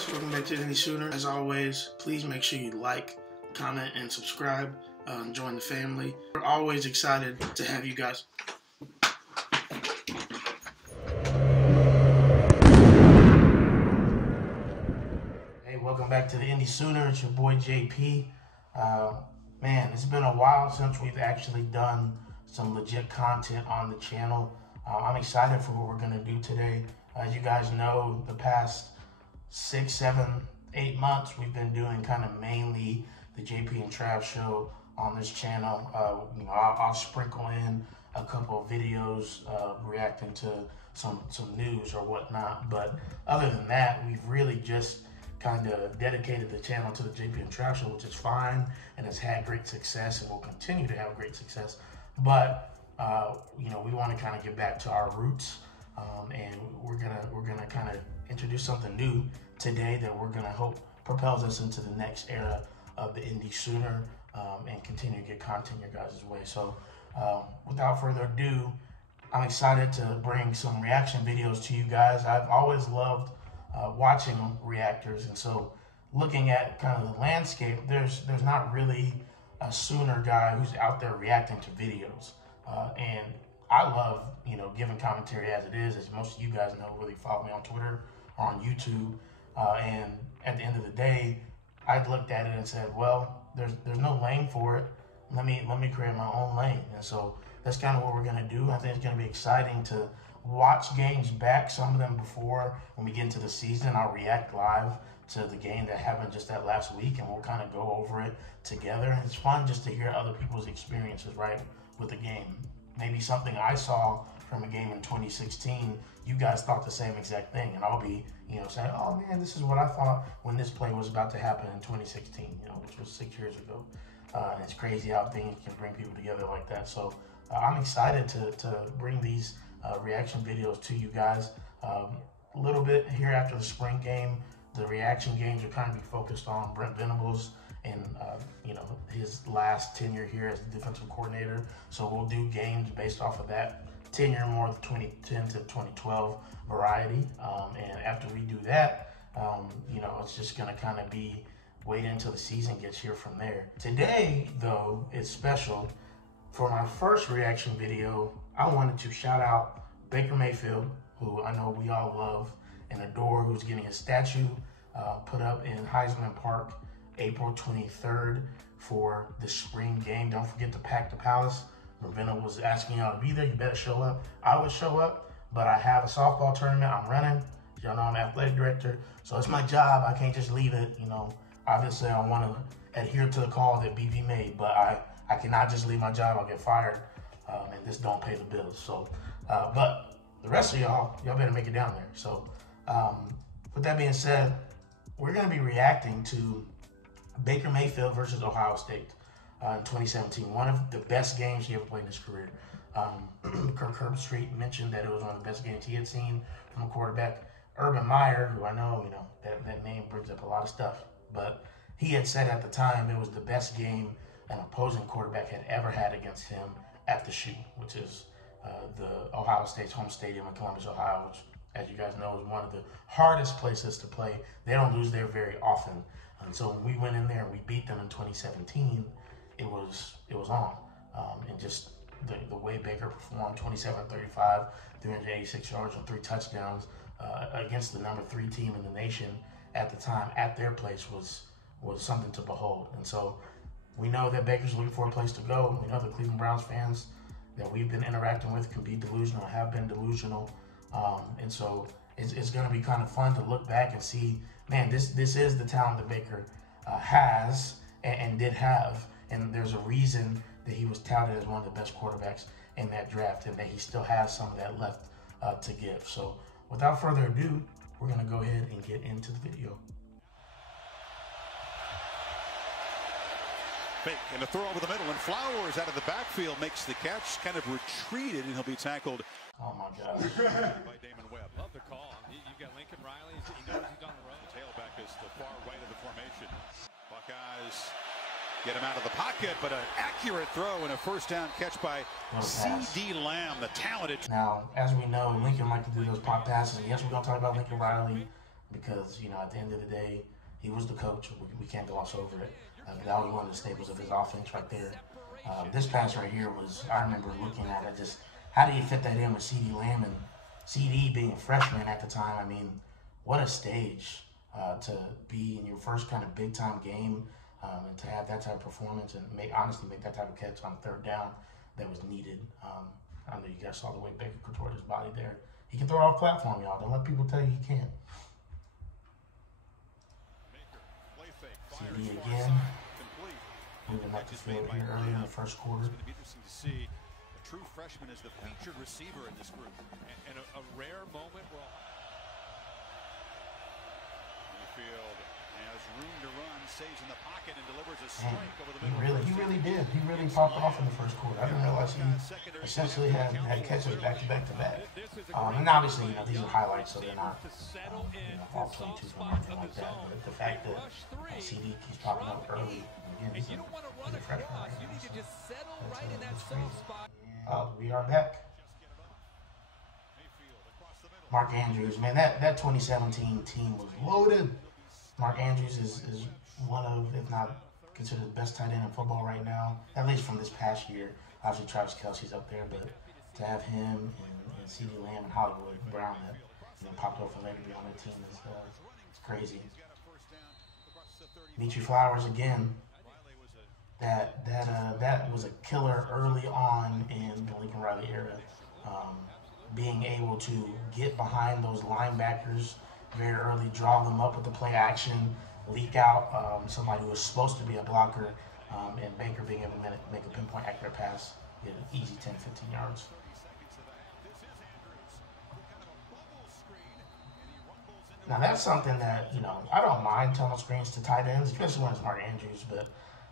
guys, welcome back to Indy Sooner. As always, please make sure you like, comment, and subscribe. Join the family. We're always excited to have you guys. Hey, welcome back to the Indy Sooner. It's your boy JP. Man, it's been a while since we've actually done some legit content on the channel. I'm excited for what we're going to do today. As you guys know, the past 6, 7, 8 months, we've been doing kind of mainly the JP and Trav show on this channel. I'll sprinkle in a couple of videos reacting to some news or whatnot. But other than that, we've really just kind of dedicated the channel to the JP and Trav show, which is fine, and it's had great success and will continue to have great success. But we want to kind of get back to our roots, and we're gonna kind of introduce something new today that we're gonna hope propels us into the next era of the Indy Sooner, and continue to get content your guys' way. So without further ado, I'm excited to bring some reaction videos to you guys. I've always loved watching reactors, and so looking at kind of the landscape, there's not really a Sooner guy who's out there reacting to videos, and I love giving commentary as it is, as most of you guys know, really follow me on Twitter or on YouTube, and at the end of the day, I looked at it and said, well, there's no lane for it. Let me create my own lane, and so that's kind of what we're gonna do. I think it's gonna be exciting to watch games back, some of them before when we get into the season. I'll react live to the game that happened just that last week, and we'll kind of go over it together. It's fun just to hear other people's experiences, right, with the game. Maybe something I saw from a game in 2016, you guys thought the same exact thing, and I'll be, saying, oh man, this is what I thought when this play was about to happen in 2016, which was 6 years ago. And it's crazy how things can bring people together like that. So I'm excited to bring these reaction videos to you guys. A little bit here after the spring game, the reaction games are kind of be focused on Brent Venables and his last tenure here as the defensive coordinator. So we'll do games based off of that tenure, more of the 2010 to 2012 variety. And after we do that, it's just gonna kind of be wait until the season gets here from there. Today, though, is special. For my first reaction video, I wanted to shout out Baker Mayfield, who I know we all love and adore, who's getting a statue put up in Heisman Park April 23rd for the spring game. Don't forget to pack the palace. Ravenna was asking y'all to be there. You better show up. I would show up, but I have a softball tournament I'm running. Y'all know I'm athletic director, so it's my job. I can't just leave it. Obviously I want to adhere to the call that BV made, but I cannot just leave my job. I'll get fired, and this don't pay the bills. So, but the rest of y'all better make it down there. So, with that being said, we're going to be reacting to Baker Mayfield versus Ohio State in 2017. One of the best games he ever played in his career. Kirk Herbstreit mentioned that it was one of the best games he had seen from a quarterback. Urban Meyer, who I know, that name brings up a lot of stuff, but he had said at the time it was the best game an opposing quarterback had ever had against him at the Shoe, which is the Ohio State's home stadium in Columbus, Ohio, which, as you guys know, is one of the hardest places to play. They don't lose there very often. And so when we went in there and we beat them in 2017, it was on. And just the way Baker performed, 27-35, 386 yards and 3 touchdowns against the number 3 team in the nation at the time at their place was something to behold. And so we know that Baker's looking for a place to go. We know the Cleveland Browns fans that we've been interacting with can be delusional, have been delusional. And so it's going to be kind of fun to look back and see, man, this is the talent that Baker has and did have. And there's a reason that he was touted as one of the best quarterbacks in that draft, and that he still has some of that left to give. So without further ado, we're going to go ahead and get into the video. Fake and a throw over the middle, and Flowers out of the backfield makes the catch, kind of retreated, and he'll be tackled. Oh my God. By Damon Webb. Love the call. You've got Lincoln Riley. He knows he's on the road. Tailback is the far right of the formation. Buckeyes get him out of the pocket, but an accurate throw and a first down catch by C.D. Lamb, the talented. Now, as we know, Lincoln likes to do those pop passes. Yes, we're going to talk about Lincoln Riley. because, at the end of the day, he was the coach. We can't gloss over it. That was one of the staples of his offense right there. This pass right here was, I remember looking at it, just how do you fit that in with CeeDee Lamb and CeeDee being a freshman at the time? I mean, what a stage to be in your first kind of big time game and to have that type of performance and honestly make that type of catch on third down that was needed. I know you guys saw the way Baker contorted his body there. He can throw off platform, y'all. Don't let people tell you he can't. CeeDee again, moving up the field here early in the first quarter. It's going to be interesting to see a true freshman as the featured receiver in this group. And a rare moment. Well, Mayfield has room to run, stays in the pocket, and delivers a strike over the middle. He really did. He really popped off in the first quarter. I didn't realize he essentially had catches back to back to back. And obviously, these are highlights, so they're not all 22 or anything like that. But the fact that CeeDee keeps popping up early, again, he's a freshman right now. That's crazy. We are back. Mark Andrews, man, that 2017 team was loaded. Mark Andrews is one of, if not considered the best tight end in football right now, at least from this past year. Obviously, Travis Kelce's up there, but to have him and CeeDee Lamb and Hollywood Brown that popped over later to be on the team is crazy. Dimitri Flowers again. That was a killer early on in the Lincoln Riley era. Being able to get behind those linebackers very early, draw them up with the play action, leak out somebody who was supposed to be a blocker, and Baker being able to make a pinpoint accurate pass, get an easy 10, 15 yards. Now that's something that, I don't mind tunnel screens to tight ends, especially when it's Mark Andrews, but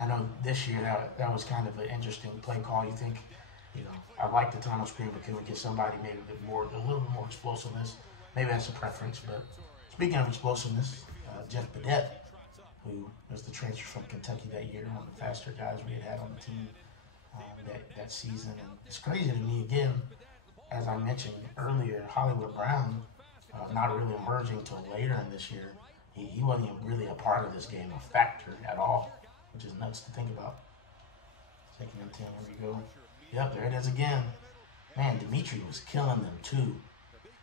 I know this year that was kind of an interesting play call. You think, I like the tunnel screen, but can we get somebody maybe a little bit more explosiveness? Maybe that's a preference, but speaking of explosiveness, Jeff Badet, who was the transfer from Kentucky that year, one of the faster guys we had on the team that season. And it's crazy to me, again, as I mentioned earlier, Hollywood Brown not really emerging until later in this year. He wasn't even really a part of this game, a factor at all, which is nuts to think about. Second and 10, here we go. Yep, there it is again. Man, Dimitri was killing them too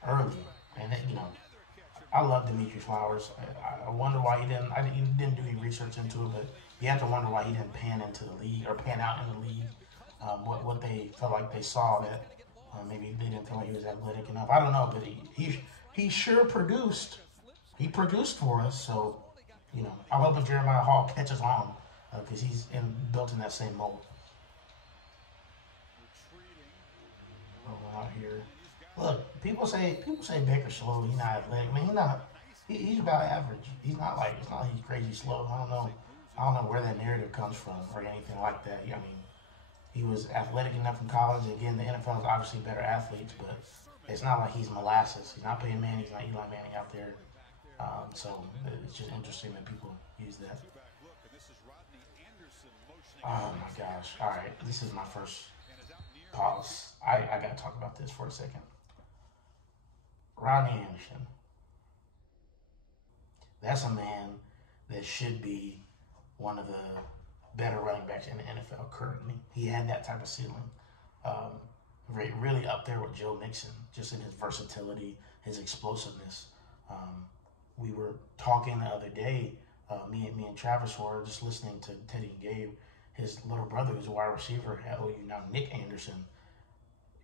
early. And, I love Dimitri Flowers. I wonder why he didn't do any research into it, but you have to wonder why he didn't pan into the league or pan out in the league. What they felt like they saw that maybe they didn't feel like he was athletic enough. I don't know, but he sure produced. He produced for us, so, I'm hoping Jeremiah Hall catches on because he's built in that same mold. Out here. Look, people say Baker's slow. He's not athletic. I mean, he's about average. It's not like he's crazy slow. I don't know where that narrative comes from or anything like that. I mean, he was athletic enough in college. Again, the NFL is obviously better athletes, but it's not like he's molasses. He's not Peyton Manning. He's not Eli Manning out there. So it's just interesting that people use that. Oh my gosh! All right, this is my first pause. I got to talk about this for a second. Rodney Anderson. That's a man that should be one of the better running backs in the NFL currently. He had that type of ceiling. Really up there with Joe Mixon, just in his versatility, his explosiveness. We were talking the other day, me and Travis were just listening to Teddy and Gabe. His little brother, who's a wide receiver at OU now, Nick Anderson.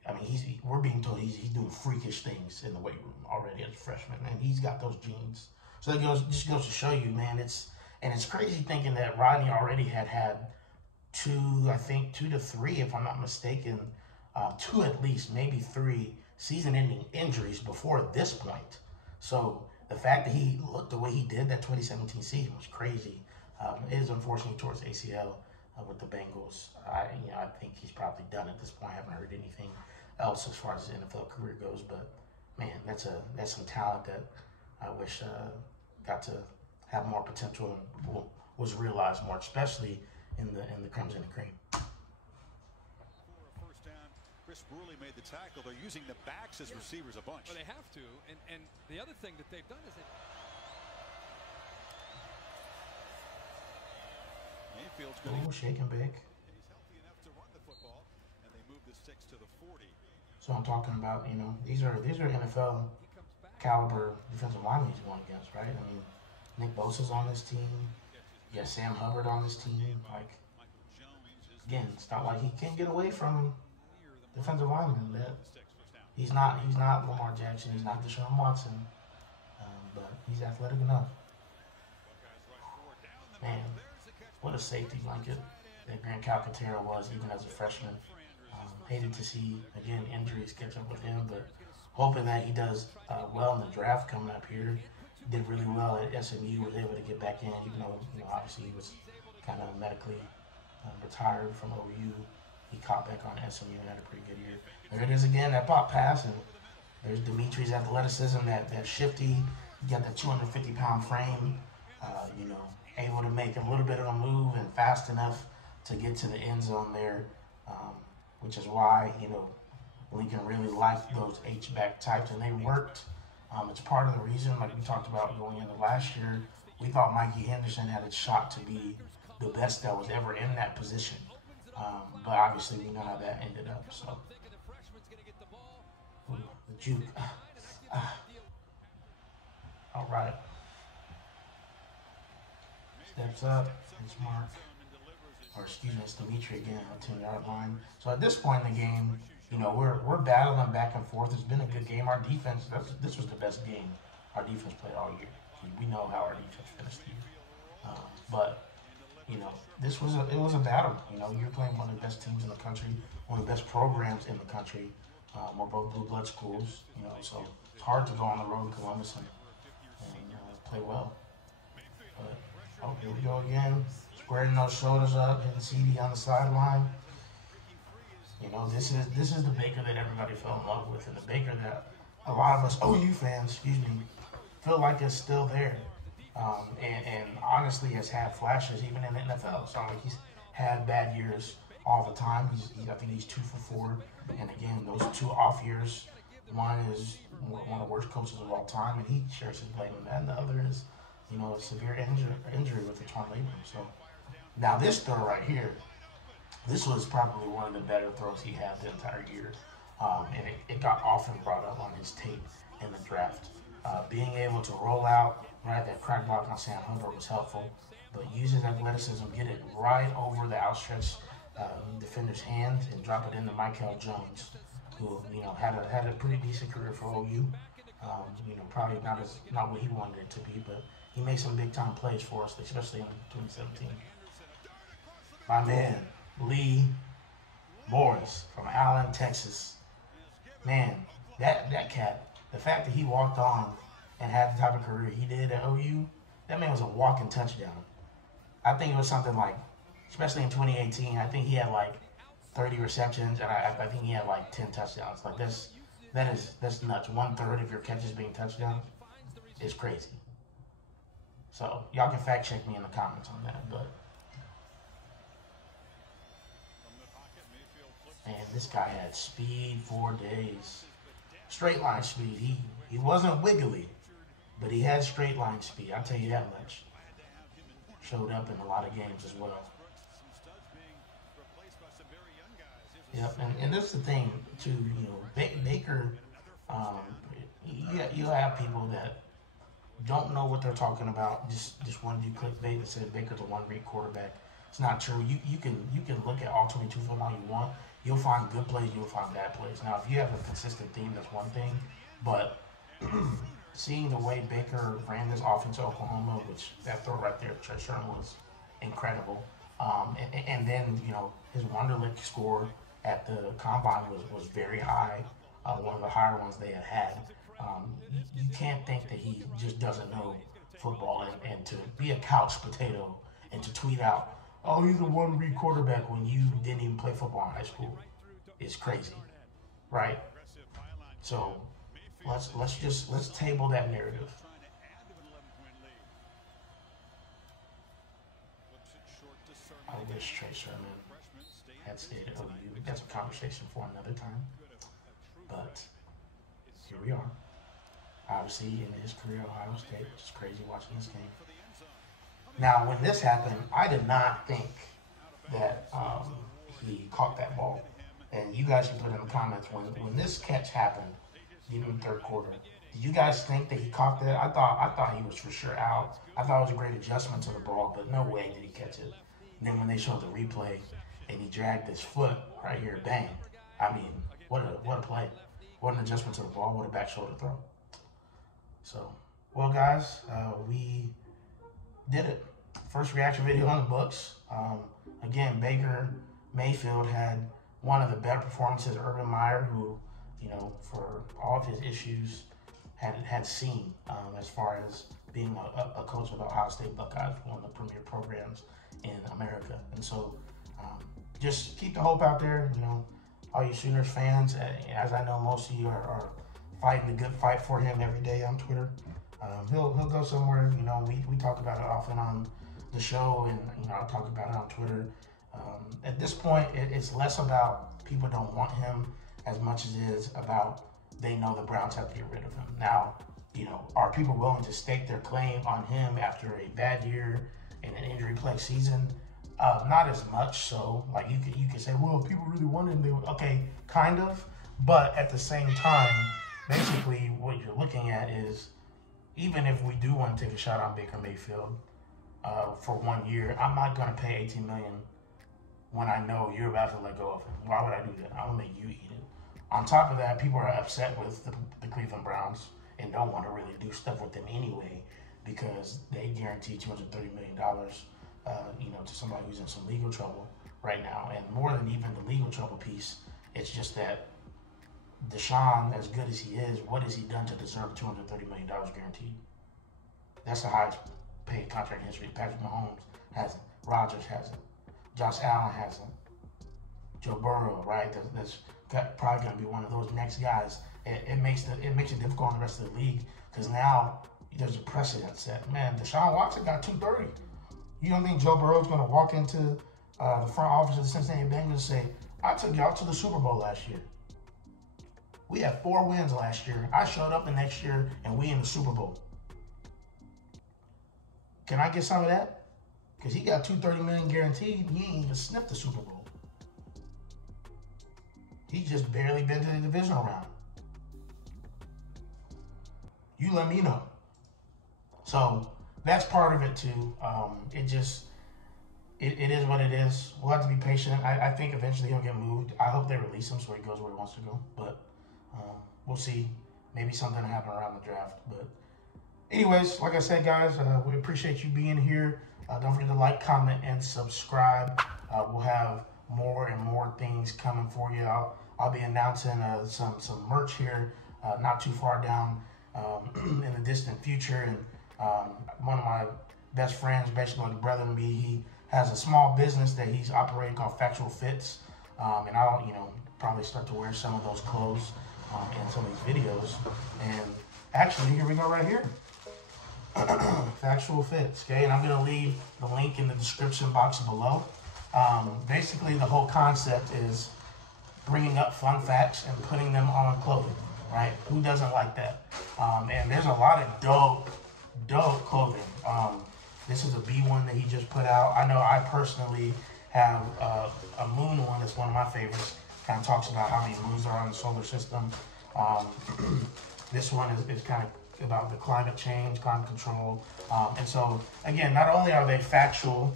I mean, we're being told he's doing freakish things in the weight room already as a freshman, and he's got those genes. So that just goes to show you, man. It's crazy thinking that Rodney already had two to three, if I'm not mistaken, two at least, maybe three season-ending injuries before this point. So the fact that he looked the way he did that 2017 season was crazy. It is unfortunately towards ACL with the Bengals. I think he's probably done at this point. I haven't heard anything else as far as his NFL career goes. But man, that's some talent that I wish got to have more potential and was realized more, especially in the Crimson and Cream. Chris Bruley made the tackle. They're using the backs as receivers a bunch. Well, they have to. And the other thing that they've done is Mayfield's Oh, going to shake and bake. he's healthy enough to run the football, and they move the sticks to the 40. So I'm talking about, you know, these are NFL caliber defensive linemen he's going against, right? I mean, Nick Bosa's on this team. You got Sam Hubbard on this team. Like, again, it's not like he can't get away from defensive linemen. That he's not Lamar Jackson. He's not Deshaun Watson. But he's athletic enough. Man, what a safety blanket that Grant Calcaterra was, even as a freshman. Hated to see, again, injuries catch up with him, but hoping that he does well in the draft coming up here. Did really well at SMU, was able to get back in, even though, obviously he was kind of medically retired from OU. He caught back on SMU and had a pretty good year. There it is again, that pop pass, and there's Dimitri's athleticism, that shifty. He got that 250-pound frame, able to make a little bit of a move and fast enough to get to the end zone there, which is why, Lincoln really liked those H-back types, and they worked. It's part of the reason, like we talked about going into last year, we thought Mikey Henderson had a shot to be the best that was ever in that position. But obviously we know how that ended up. So, ooh, the juke. All right. Steps up. It's Mark. Or excuse me, it's Dimitri again on the 10-yard line. So at this point in the game, we're battling back and forth. It's been a good game. Our defense, this was the best game our defense played all year. We know how our defense finished the year. But it was a battle. You're playing one of the best teams in the country, one of the best programs in the country. We're both blue blood schools, so it's hard to go on the road in Columbus and play well. But here we go again, squaring those shoulders up, hitting CD on the sideline. This is the Baker that everybody fell in love with, and the Baker that a lot of us OU fans, feel like is still there. And honestly has had flashes even in the NFL. It's not like he's had bad years all the time. I think he's 2 for 4. And again, those 2 off years, one is one of the worst coaches of all time, and he shares his blame in that. And the other is, a severe injury with the torn labrum. So now this throw right here, this was probably one of the better throws he had the entire year. And it got often brought up on his tape in the draft. Being able to roll out, right, that crack block on Sam Hubbard was helpful, but use his athleticism, get it right over the outstretched defender's hand and drop it into Michael Jones, who had a pretty decent career for OU. Probably not what he wanted it to be, but he made some big time plays for us, especially in 2017. My man, Lee Morris from Allen, Texas. Man, that cat, the fact that he walked on and had the type of career he did at OU, that man was a walking touchdown. I think it was something like, especially in 2018, I think he had like 30 receptions, and I think he had like 10 touchdowns. Like that's nuts. 1/3 of your catches being touchdowns is crazy. So y'all can fact check me in the comments on that, but man, this guy had speed for days. Straight line speed. He wasn't wiggly, but he had straight line speed. I'll tell you that much. Showed up in a lot of games as well. Yep, and that's the thing too. Baker. You have people that don't know what they're talking about. Just want to do clickbait that said Baker's a one-read quarterback. It's not true. You can look at all 22 football you want. You'll find good plays, you'll find bad plays. Now, if you have a consistent theme, that's one thing. But seeing the way Baker ran this offense at Oklahoma, which that throw right there, Trey Sherman, was incredible. And then, his Wonderlic score at the Combine was very high, one of the higher ones they had. You can't think that he just doesn't know football, and to be a couch potato and to tweet out, "Oh, he's a one-read quarterback" when you didn't even play football in high school is crazy, right? So let's table that narrative. I wish Trey Sherman had stayed at OU. That's a conversation for another time. But here we are. Obviously, in his career at Ohio State, which is crazy watching this game. Now, when this happened, I did not think that he caught that ball. And you guys can put in the comments, when this catch happened, even in the third quarter, did you guys think that he caught that? I thought he was for sure out. I thought it was a great adjustment to the ball, but no way did he catch it. And then when they showed the replay and he dragged his foot right here, bang. I mean, what a play. What an adjustment to the ball. What a back shoulder throw. So, well, guys, we did it. First reaction video on the books. Again, Baker Mayfield had one of the better performances. Urban Meyer, who, you know, for all of his issues, had seen as far as being a coach of the Ohio State Buckeyes, one of the premier programs in America. And so just keep the hope out there. You know, all you Sooners fans, as I know most of you are fighting the good fight for him every day on Twitter. He'll go somewhere. You know, we talk about it often on the show, and you know, I talk about it on Twitter. At this point, it's less about people don't want him as much as it is about they know the Browns have to get rid of him. Now, you know, are people willing to stake their claim on him after a bad year and an injury-plagued season? Not as much. So, like, you could say, well, if people really want him, okay, kind of. But at the same time, basically what you're looking at is, even if we do want to take a shot on Baker Mayfield for 1 year, I'm not going to pay $18 million when I know you're about to let go of him. Why would I do that? I'm going to make you eat it. On top of that, people are upset with the Cleveland Browns and don't want to really do stuff with them anyway, because they guarantee $230 million, you know, to somebody who's in some legal trouble right now. And more than even the legal trouble piece, it's just that Deshaun, as good as he is, what has he done to deserve $230 million guaranteed? That's the highest paid contract in history. Patrick Mahomes hasn't. Rodgers hasn't. Josh Allen hasn't. Joe Burrow, right? That's probably going to be one of those next guys. It makes it difficult on the rest of the league, because now there's a precedent set. Man, Deshaun Watson got $230. You don't think Joe Burrow's going to walk into the front office of the Cincinnati Bengals and say, I took y'all to the Super Bowl last year. We had 4 wins last year. I showed up the next year, and we in the Super Bowl. Can I get some of that? Because he got $230 million guaranteed, and he ain't even sniffed the Super Bowl. He's just barely been to the divisional round. You let me know. So that's part of it too. It is what it is. We'll have to be patient. I think eventually he'll get moved. I hope they release him so he goes where he wants to go. But we'll see. Maybe something will happen around the draft. But anyways, like I said, guys, we appreciate you being here. Don't forget to like, comment, and subscribe. We'll have more and more things coming for you. I'll be announcing some merch here not too far down in the distant future. And one of my best friends, basically like a brother to me, he has a small business that he's operating called Factual Fits. And I'll, you know, probably start to wear some of those clothes in some of these videos. And actually, here we go right here. Factual Fits, okay? And I'm going to leave the link in the description box below. Basically, the whole concept is bringing up fun facts and putting them on clothing, right? Who doesn't like that? And there's a lot of dope clothing. This is a B1 that he just put out. I know I personally have a moon one that's one of my favorites. Kind of talks about how many moons there are in the solar system. This one is kind of about the climate change, climate control. And so, again, not only are they factual,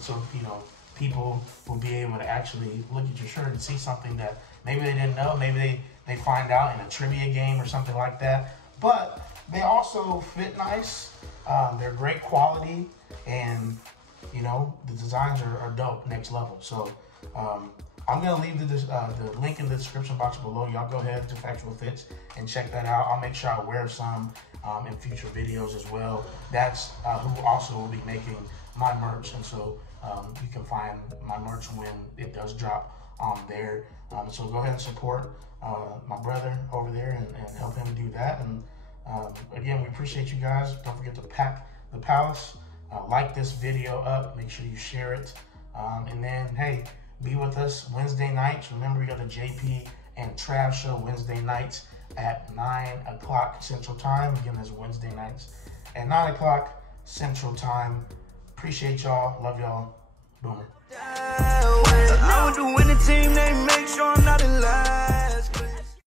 so, you know, people will be able to actually look at your shirt and see something that maybe they didn't know, maybe they find out in a trivia game or something like that. But they also fit nice, they're great quality, and, you know, the designs are dope, next level. So, I'm going to leave the link in the description box below. Y'all go ahead to Factual Fits and check that out. I'll make sure I wear some in future videos as well. That's who also will be making my merch. And so you can find my merch when it does drop on there. So go ahead and support my brother over there and help him do that. And again, we appreciate you guys. Don't forget to pack the palace. Like this video up. Make sure you share it. And then, hey, be with us Wednesday nights. Remember, we got the JP and Trav show Wednesday nights at 9 o'clock Central Time. Again, that's Wednesday nights at 9 o'clock Central Time. Appreciate y'all. Love y'all. Boomer. I would do anything.